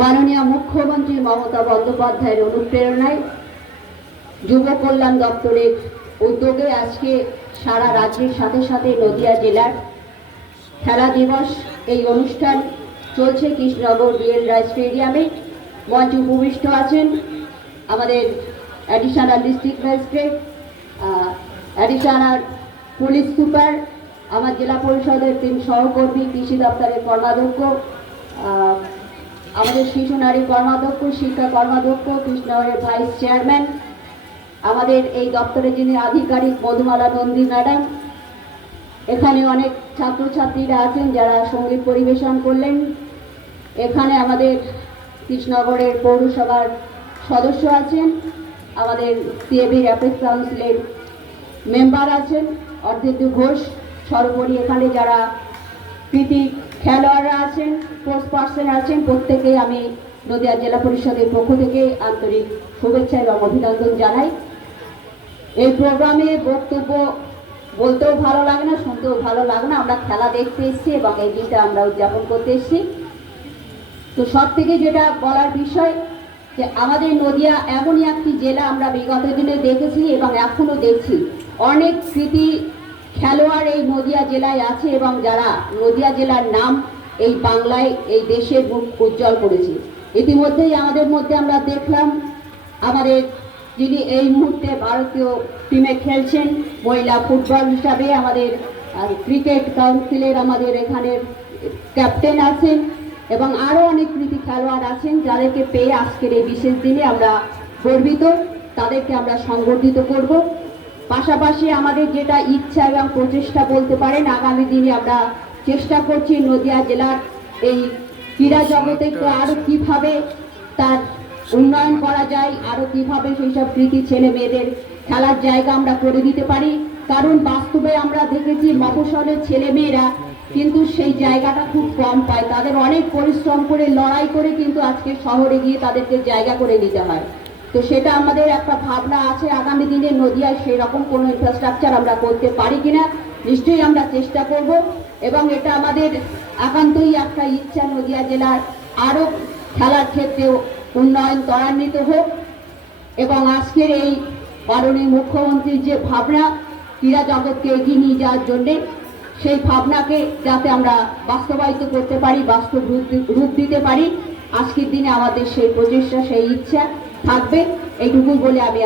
মাননীয় মুখ্যমন্ত্রী মমতা বন্দ্যোপাধ্যায়ের অনুপ্রেরণায় যুব কল্যাণ দপ্তরের উদ্যোগে আজকে সারা রাজ্যের সাথে সাথে নদিয়া জেলার খেলা দিবস এই অনুষ্ঠান চলছে কৃষ্ণনগর বিএল রায় স্টেডিয়ামে। মঞ্চে উপবিষ্ট আছেন আমাদের additional district magistrate, additional police super, আমার জেলা পরিষদের 3 সহকর্মী, কৃষি দপ্তরের কর্মাধ্যক্ষ, আমাদের শিশু নারী কর্মাধ্যক্ষ, শিক্ষা কর্মাধ্যক্ষ, কৃষ্ণনগরের ভাইস চেয়ারম্যান, আমাদের এই দপ্তরে যিনি আধিকারিক মধুমালা নন্দী ম্যাডাম, এখানে অনেক ছাত্রছাত্রীরা আছেন যারা সঙ্গীত পরিবেশন করলেন। এখানে আমাদের কৃষ্ণনগরের পৌরসভার সদস্য আছেন, আমাদের সিএবি র্যাপিড কাউন্সিলের মেম্বার আছেন অর্ধেন্দু ঘোষ, সর্বোপরি এখানে যারা কৃতি খেলোয়াড়রা আছেন, স্পোর্টস পার্সন আছেন, প্রত্যেকেই আমি নদিয়া জেলা পরিষদের পক্ষ থেকে আন্তরিক শুভেচ্ছা এবং অভিনন্দন জানাই। এই প্রোগ্রামে বক্তব্য বলতেও ভালো লাগে না, শুনতেও ভালো লাগে না। আমরা খেলা দেখতে এসেছি এবং এই দিনটা আমরা উদযাপন করতে এসেছি। তো সব থেকে যেটা বলার বিষয় যে আমাদের নদিয়া এমনই একটি জেলা, আমরা বিগত দিনে দেখেছি এবং এখনো দেখছি অনেক কৃতি খেলোয়াড় এই নদিয়া জেলায় আছে এবং যারা নদিয়া জেলার নাম এই বাংলায়, এই দেশের মুখ উজ্জ্বল করেছে। ইতিমধ্যেই আমাদের মধ্যে আমরা দেখলাম আমাদের যিনি এই মুহূর্তে ভারতীয় টিমে খেলছেন মহিলা ফুটবল হিসাবে, আমাদের ক্রিকেট কাউন্সিলের আমাদের এখানের ক্যাপ্টেন আছেন এবং আরও অনেক কৃতি খেলোয়াড় আছেন যাদেরকে পেয়ে আজকের এই বিশেষ দিনে আমরা গর্বিত, তাদেরকে আমরা সংবর্ধিত করব। পাশাপাশি আমাদের যেটা ইচ্ছা এবং প্রচেষ্টা বলতে পারেন, আগামী দিনে আমরা চেষ্টা করছি নদিয়া জেলার এই ক্রীড়া জগতে তো আরও কীভাবে তার উন্নয়ন করা যায়, আরও কীভাবে সেই সব কৃতি ছেলে মেয়েদের খেলার জায়গা আমরা করে দিতে পারি। কারণ বাস্তবে আমরা দেখেছি মফস্বলের ছেলে মেয়েরা কিন্তু সেই জায়গাটা খুব কম পায়, তাদের অনেক পরিশ্রম করে লড়াই করে কিন্তু আজকে শহরে গিয়ে তাদেরকে জায়গা করে নিতে হয়। তো সেটা আমাদের একটা ভাবনা আছে আগামী দিনে নদিয়ায় সেই রকম কোনো ইনফ্রাস্ট্রাকচার আমরা করতে পারি কিনা, নিশ্চয়ই আমরা চেষ্টা করব এবং এটা আমাদের একান্তই একটা ইচ্ছা নদিয়া জেলার আরও খেলার ক্ষেত্রেও উন্নয়ন ত্বরান্বিত হোক এবং আজকের এই মাননীয় মুখ্যমন্ত্রীর যে ভাবনা ক্রীড়া জগৎকে এগিয়ে নিয়ে যাওয়ার জন্যে, সেই ভাবনাকে যাতে আমরা বাস্তবায়িত করতে পারি, বাস্তব রূপ দিতে পারি, আজকের দিনে আমাদের সেই প্রচেষ্টা, সেই ইচ্ছা থাকবে। এইটুকু বলে আমি